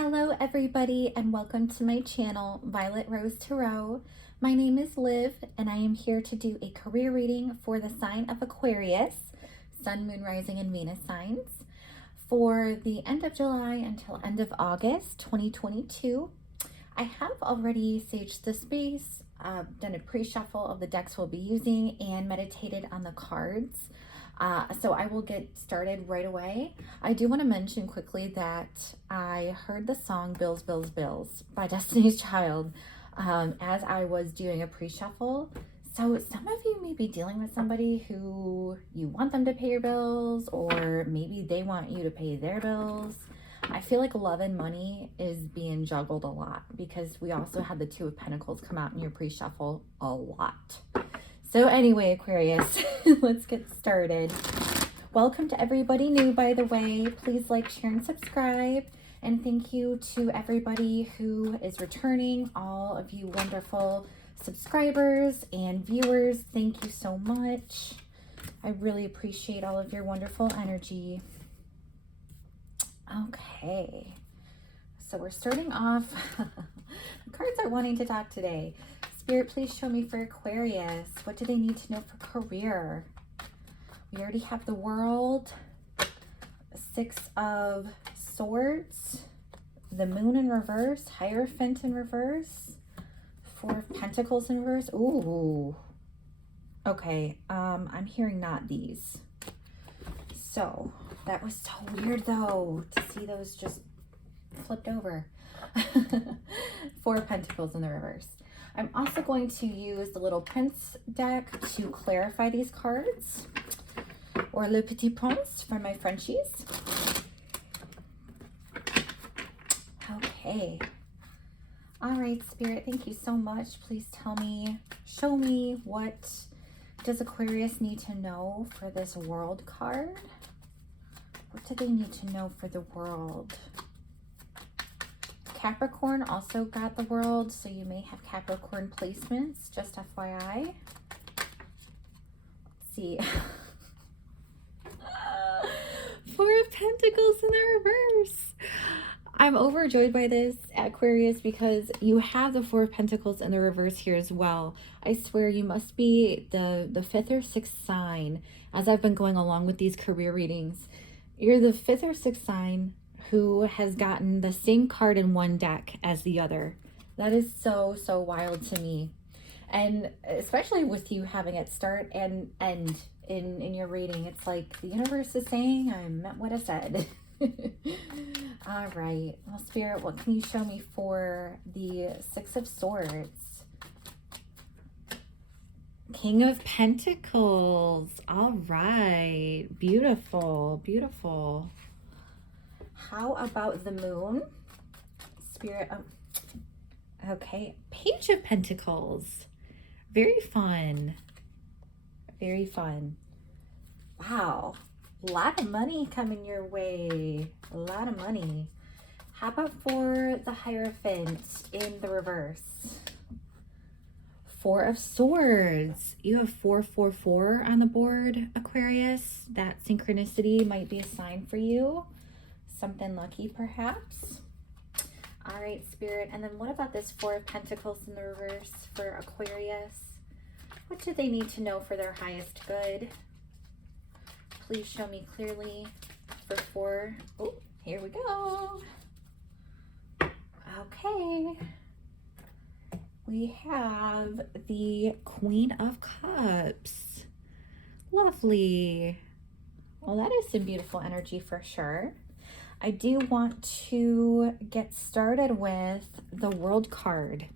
Hello everybody and welcome to my channel, Violet Rose Tarot. My name is Liv and I am here to do a career reading for the sign of Aquarius, Sun, Moon, Rising, and Venus signs for the end of July until end of August 2022. I have already saged the space, done a pre-shuffle of the decks we'll be using, and meditated on the cards. So I will get started right away. I do want to mention quickly that I heard the song Bills, Bills, Bills by Destiny's Child as I was doing a pre-shuffle. So some of you may be dealing with somebody who you want them to pay your bills, or maybe they want you to pay their bills. I feel like love and money is being juggled a lot because we also had the Two of Pentacles come out in your pre-shuffle a lot. So anyway, Aquarius, let's get started. Welcome to everybody new, by the way. Please like, share, and subscribe. And thank you to everybody who is returning, all of you wonderful subscribers and viewers. Thank you so much. I really appreciate all of your wonderful energy. Okay, so we're starting off. The cards are wanting to talk today. Spirit, please show me for Aquarius. What do they need to know for career? We already have the World, Six of Swords, the Moon in reverse, Hierophant in reverse, Four of Pentacles in reverse. Ooh. Okay, I'm hearing not these. So that was so weird though to see those just flipped over. Four of Pentacles in the reverse. I'm also going to use the Little Prince deck to clarify these cards, or Le Petit Prince for my Frenchies. Okay. All right, Spirit, thank you so much. Please tell me, show me, what does Aquarius need to know for this World card? What do they need to know for the World? Capricorn also got the World, so you may have Capricorn placements, just FYI. Let's see. Four of Pentacles in the reverse. I'm overjoyed by this, Aquarius, because you have the Four of Pentacles in the reverse here as well. I swear you must be the fifth or sixth sign, as I've been going along with these career readings. You're the fifth or sixth sign who has gotten the same card in one deck as the other. That is so wild to me. And especially with you having it start and end in your reading, it's like the universe is saying I meant what I said. All right, well, Spirit, what can you show me for the Six of Swords? King of Pentacles. All right, beautiful, beautiful. How about the Moon? Spirit, okay, Page of Pentacles. Very fun. Very fun. Wow. A lot of money coming your way. A lot of money. How about for the Hierophant in the reverse? Four of Swords. You have 444 on the board, Aquarius. That synchronicity might be a sign for you. Something lucky, perhaps. All right, Spirit. And then what about this Four of Pentacles in the reverse for Aquarius? What do they need to know for their highest good? Please show me clearly for four. Oh, here we go. Okay. We have the Queen of Cups. Lovely. Well, that is some beautiful energy for sure. I do want to get started with the World card.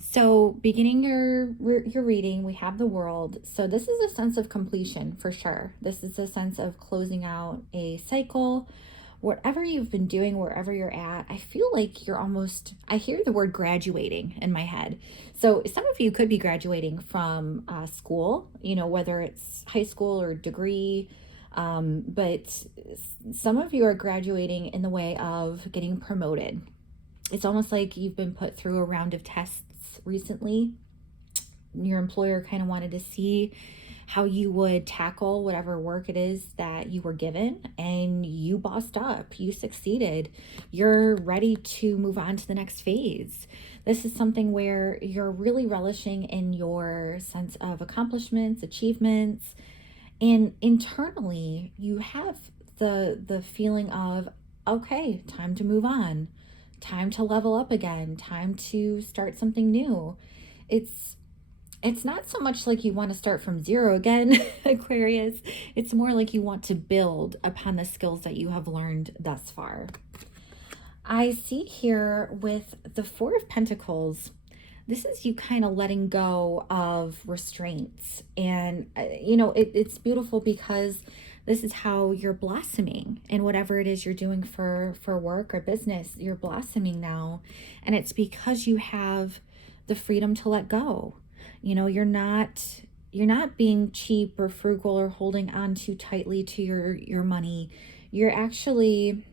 So beginning your reading, we have the World. So this is a sense of completion for sure. This is a sense of closing out a cycle. Whatever you've been doing, wherever you're at, I feel like you're almost, I hear the word graduating in my head. So some of you could be graduating from school, you know, whether it's high school or degree, but some of you are graduating in the way of getting promoted. It's almost like you've been put through a round of tests recently. Your employer kind of wanted to see how you would tackle whatever work it is that you were given, and you bossed up, you succeeded, you're ready to move on to the next phase. This is something where you're really relishing in your sense of accomplishments, achievements, and internally you have the feeling of, okay, time to move on, time to level up again, time to start something new. It's not so much like you want to start from zero again, Aquarius. It's more like you want to build upon the skills that you have learned thus far. I see here with the Four of Pentacles, this is you kind of letting go of restraints. And, it's beautiful because this is how you're blossoming in whatever it is you're doing for work or business. You're blossoming now. And it's because you have the freedom to let go. You're not being cheap or frugal or holding on too tightly to your money. You're actually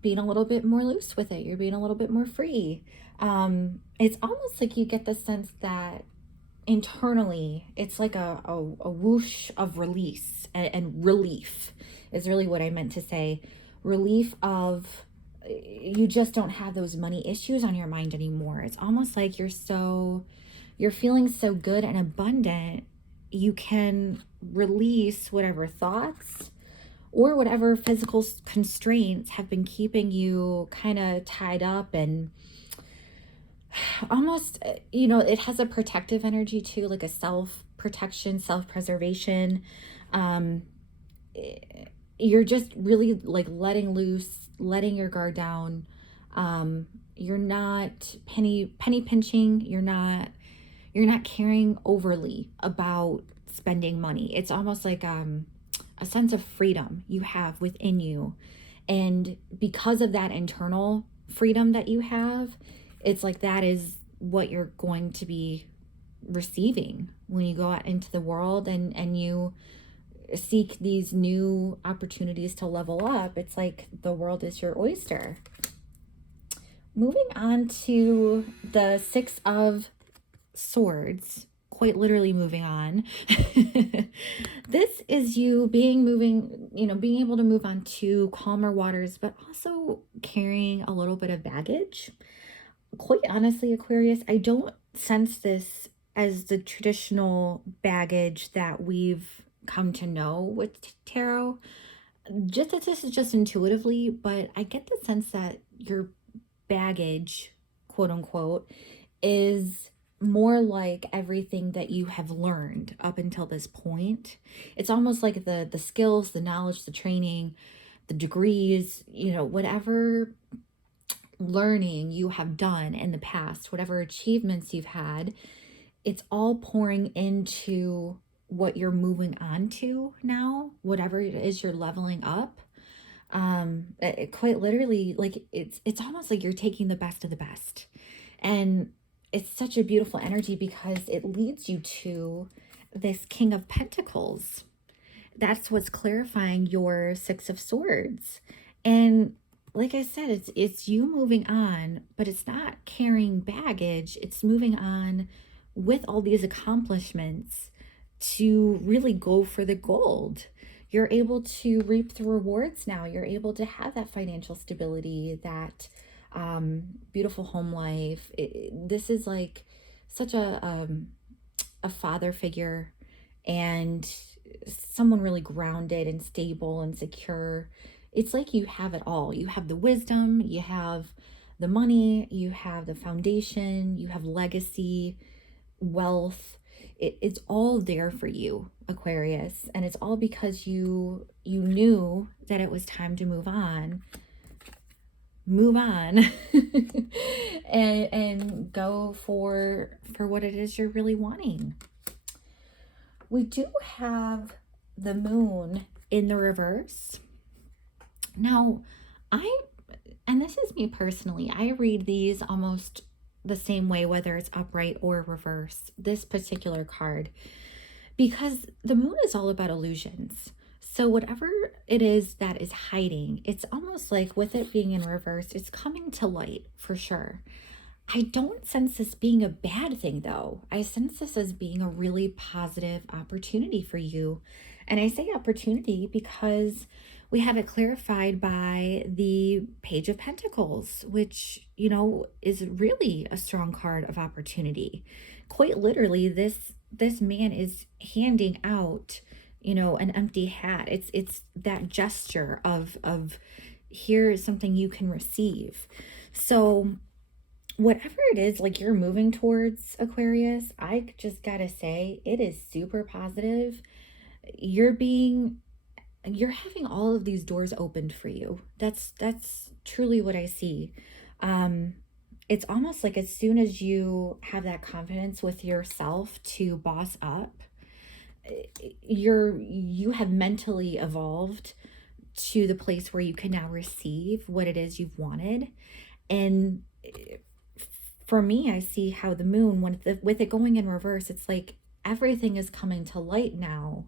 being a little bit more loose with it. You're being a little bit more free. It's almost like you get the sense that internally it's like a whoosh of release and relief is really what I meant to say. Relief of, you just don't have those money issues on your mind anymore. It's almost like you're feeling so good and abundant, you can release whatever thoughts or whatever physical constraints have been keeping you kind of tied up. And almost, it has a protective energy too, like a self-protection, self-preservation. You're just really like letting loose, letting your guard down. You're not penny pinching. You're not caring overly about spending money. It's almost like a sense of freedom you have within you. And because of that internal freedom that you have, it's like that is what you're going to be receiving when you go out into the world and you seek these new opportunities to level up. It's like the world is your oyster. Moving on to the Six of Swords, quite literally moving on. This is you being able to move on to calmer waters, but also carrying a little bit of baggage. Quite honestly, Aquarius, I don't sense this as the traditional baggage that we've come to know with tarot. Just that this is just intuitively, but I get the sense that your baggage, quote unquote, is more like everything that you have learned up until this point. It's almost like the skills, the knowledge, the training, the degrees, whatever learning you have done in the past, whatever achievements you've had, it's all pouring into what you're moving on to now, whatever it is you're leveling up. Quite literally, like it's almost like you're taking the best of the best. And it's such a beautiful energy because it leads you to this King of Pentacles. That's what's clarifying your Six of Swords. And like I said, it's you moving on, but it's not carrying baggage. It's moving on with all these accomplishments to really go for the gold. You're able to reap the rewards now. You're able to have that financial stability, that beautiful home life. This is like such a father figure and someone really grounded and stable and secure. It's like you have it all. You have the wisdom, you have the money, you have the foundation, you have legacy, wealth. It's all there for you, Aquarius. And it's all because you knew that it was time to move on and go for what it is you're really wanting. We do have the moon in the reverse. Now, and this is me personally, I read these almost the same way, whether it's upright or reverse, this particular card, because the moon is all about illusions. So whatever it is that is hiding, it's almost like with it being in reverse, it's coming to light for sure. I don't sense this being a bad thing, though. I sense this as being a really positive opportunity for you. And I say opportunity because we have it clarified by the Page of Pentacles, which, is really a strong card of opportunity. Quite literally, this man is handing out, an empty hat. It's that gesture of here's something you can receive. So whatever it is like you're moving towards, Aquarius, I just gotta say it is super positive. You're having all of these doors opened for you. That's truly what I see. um it's almost like as soon as you have that confidence with yourself to boss up, you have mentally evolved to the place where you can now receive what it is you've wanted. And for me, I see how the moon, with it going in reverse, it's like everything is coming to light now.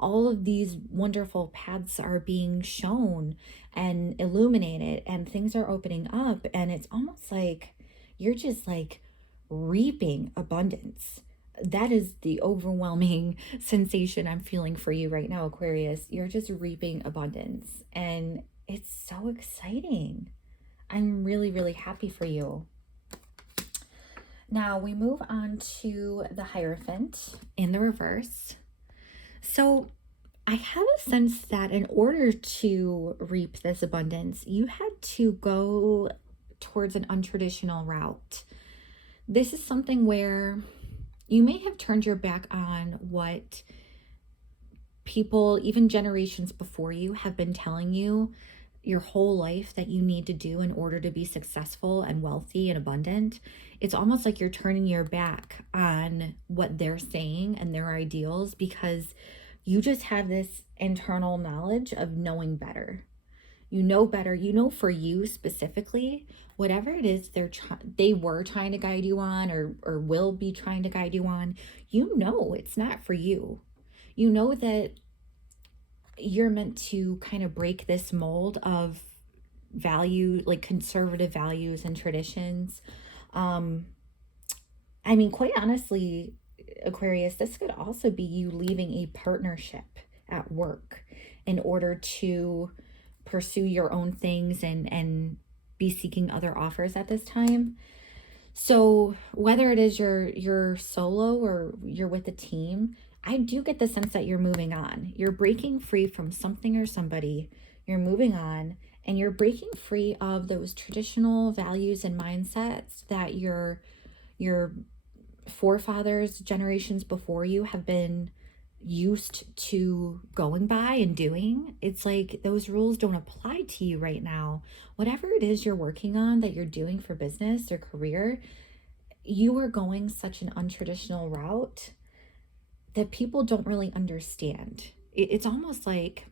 All of these wonderful paths are being shown and illuminated, and things are opening up. And it's almost like you're just like reaping abundance. That is the overwhelming sensation I'm feeling for you right now, Aquarius. You're just reaping abundance, and it's so exciting. I'm really, really happy for you. Now we move on to the Hierophant in the reverse. So I have a sense that in order to reap this abundance, you had to go towards an untraditional route. This is something where you may have turned your back on what people, even generations before you, have been telling you your whole life that you need to do in order to be successful and wealthy and abundant. It's almost like you're turning your back on what they're saying and their ideals because you just have this internal knowledge of knowing better. You know better. You know, for you specifically, whatever it is they were trying to guide you on, or will be trying to guide you on, it's not for you. You know that you're meant to kind of break this mold of value, like conservative values and traditions. I mean, quite honestly, Aquarius, this could also be you leaving a partnership at work in order to pursue your own things and be seeking other offers at this time. So whether it is you're solo or you're with a team, I do get the sense that you're moving on. You're breaking free from something or somebody. You're moving on, and you're breaking free of those traditional values and mindsets that your forefathers, generations before you, have been used to going by and doing. It's like those rules don't apply to you right now. Whatever it is you're working on, that you're doing for business or career, you are going such an untraditional route that people don't really understand. It's almost like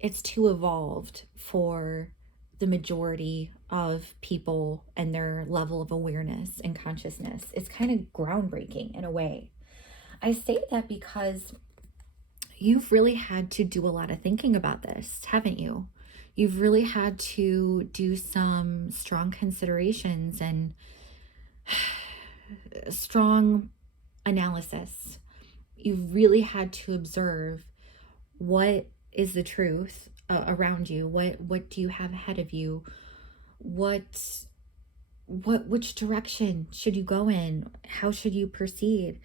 it's too evolved for the majority of people and their level of awareness and consciousness. It's kind of groundbreaking in a way. I say that because you've really had to do a lot of thinking about this, haven't you? You've really had to do some strong considerations and strong analysis. You've really had to observe what is the truth around you. What do you have ahead of you? Which direction should you go in? How should you proceed?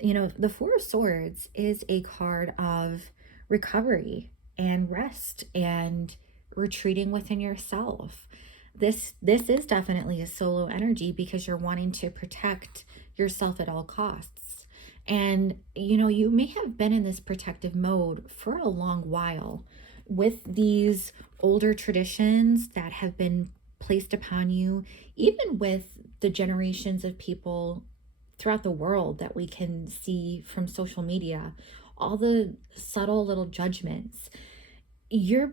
The Four of Swords is a card of recovery and rest and retreating within yourself. This is definitely a solo energy because you're wanting to protect yourself at all costs. And, you may have been in this protective mode for a long while with these older traditions that have been placed upon you, even with the generations of people throughout the world that we can see from social media, all the subtle little judgments. You've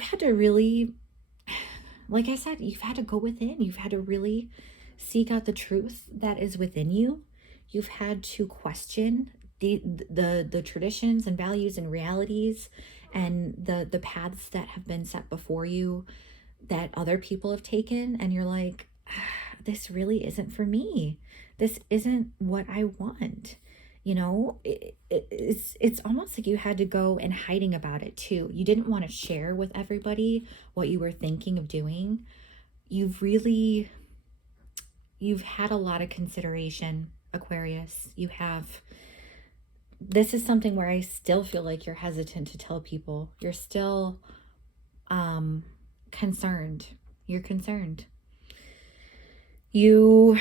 had to really, like I said, you've had to go within. You've had to really seek out the truth that is within you. You've had to question the traditions and values and realities and the paths that have been set before you that other people have taken. And you're like, this really isn't for me. This isn't what I want. You know, it's almost like you had to go and hiding about it too. You didn't want to share with everybody what you were thinking of doing. You've really, you've had a lot of consideration, Aquarius. You have, this is something where I still feel like you're hesitant to tell people. You're still concerned. You're concerned. You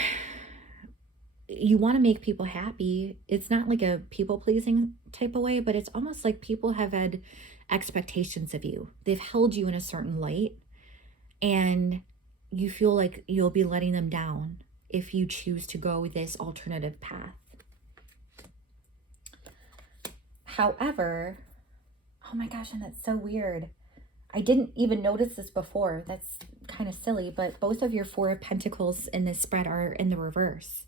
want to make people happy. It's not like a people pleasing type of way, but it's almost like people have had expectations of you. They've held you in a certain light, and you feel like you'll be letting them down if you choose to go this alternative path. However, oh my gosh, and that's so weird. I didn't even notice this before. That's kind of silly, but both of your Four of Pentacles in this spread are in the reverse.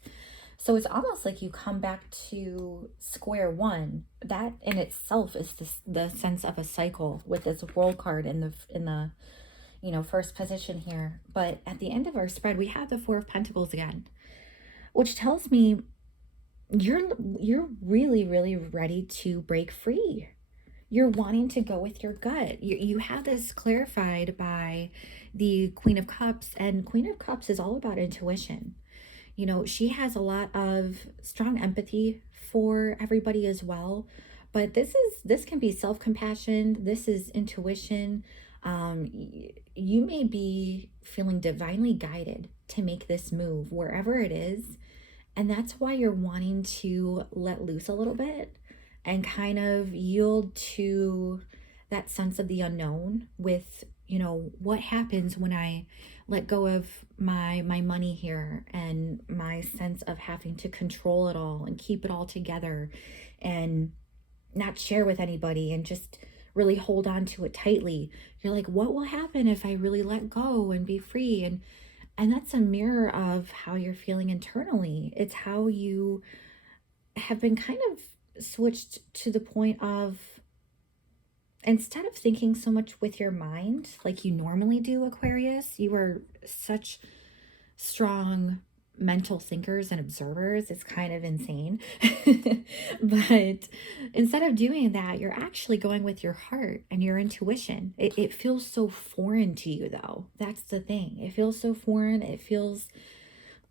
So it's almost like you come back to square one. That in itself is the sense of a cycle with this World card in the you know, first position here. But at the end of our spread, we have the Four of Pentacles again, which tells me you're really, really ready to break free. You're wanting to go with your gut. You have this clarified by the Queen of Cups, and Queen of Cups is all about intuition. You know, she has a lot of strong empathy for everybody as well, but this can be self-compassion. This is intuition. You may be feeling divinely guided to make this move wherever it is, and that's why you're wanting to let loose a little bit and kind of yield to that sense of the unknown with, you know, what happens when I let go of my money here and my sense of having to control it all and keep it all together and not share with anybody and just really hold on to it tightly. You're like, what will happen if I really let go and be free? And that's a mirror of how you're feeling internally. It's how you have been kind of switched to the point of, instead of thinking so much with your mind like you normally do, Aquarius, you are such strong mental thinkers and observers. It's kind of insane. But instead of doing that, you're actually going with your heart and your intuition. It feels so foreign to you, though. That's the thing. It feels so foreign. It feels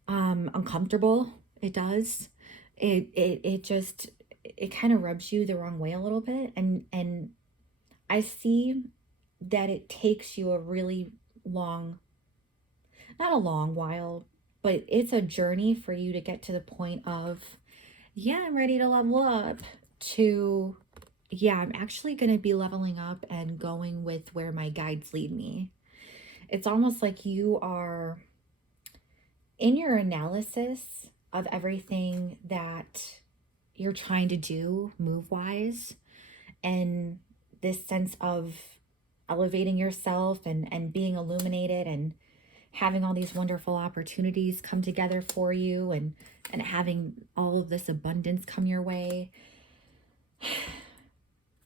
uncomfortable. It does. It kind of rubs you the wrong way a little bit. And I see that it takes you a really long, not a long while, but it's a journey for you to get to the point of, yeah, I'm ready to level up, to, yeah, I'm actually going to be leveling up and going with where my guides lead me. It's almost like you are in your analysis of everything that you're trying to do move-wise, and this sense of elevating yourself and being illuminated and having all these wonderful opportunities come together for you, and having all of this abundance come your way.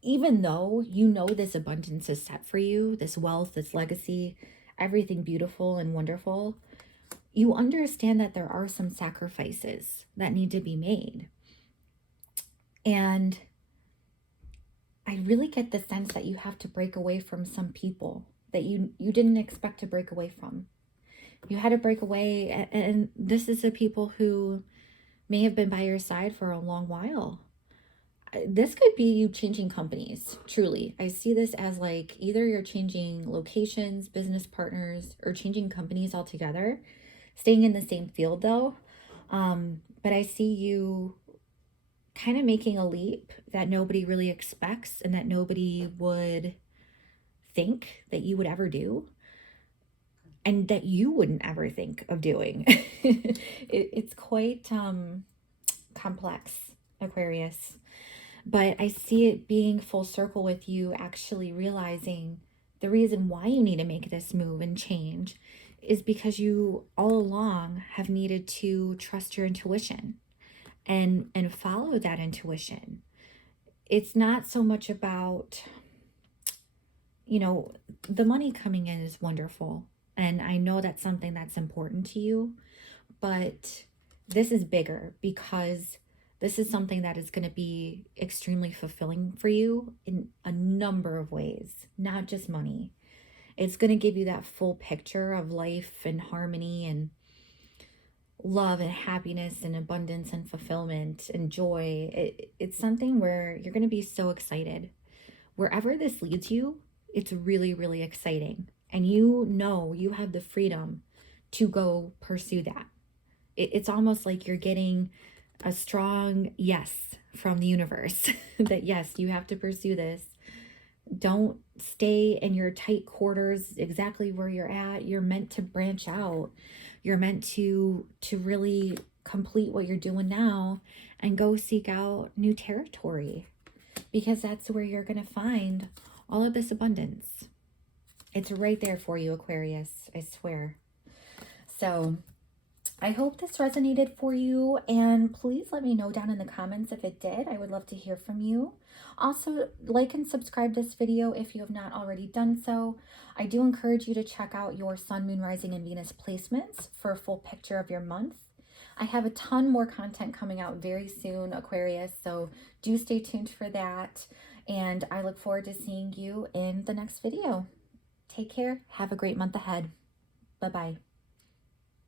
Even though you know this abundance is set for you, this wealth, this legacy, everything beautiful and wonderful, you understand that there are some sacrifices that need to be made. And I really get the sense that you have to break away from some people that you didn't expect to break away from. You had to break away, and this is the people who may have been by your side for a long while. This could be you changing companies, truly. I see this as like either you're changing locations, business partners, or changing companies altogether. Staying in the same field though. But I see you kind of making a leap that nobody really expects and that nobody would think that you would ever do, and that you wouldn't ever think of doing. It's quite complex, Aquarius. But I see it being full circle with you actually realizing the reason why you need to make this move and change is because you all along have needed to trust your intuition and follow that intuition. It's not so much about, you know, the money coming in is wonderful. And I know that's something that's important to you. but this is bigger because this is something that is going to be extremely fulfilling for you in a number of ways, not just money. It's going to give you that full picture of life and harmony and love and happiness and abundance and fulfillment and joy. It's something where you're going to be so excited. Wherever this leads you, it's really, really exciting. And you know you have the freedom to go pursue that. It's almost like you're getting a strong yes from the universe that yes, you have to pursue this. Don't stay in your tight quarters exactly where you're at. You're meant to branch out. You're meant to really complete what you're doing now and go seek out new territory, because that's where you're going to find all of this abundance. It's right there for you, Aquarius, I swear. So I hope this resonated for you, and please let me know down in the comments if it did. I would love to hear from you. Also, like and subscribe this video if you have not already done so. I do encourage you to check out your Sun, Moon, Rising, and Venus placements for a full picture of your month. I have a ton more content coming out very soon, Aquarius, so do stay tuned for that. And I look forward to seeing you in the next video. Take care. Have a great month ahead. Bye-bye.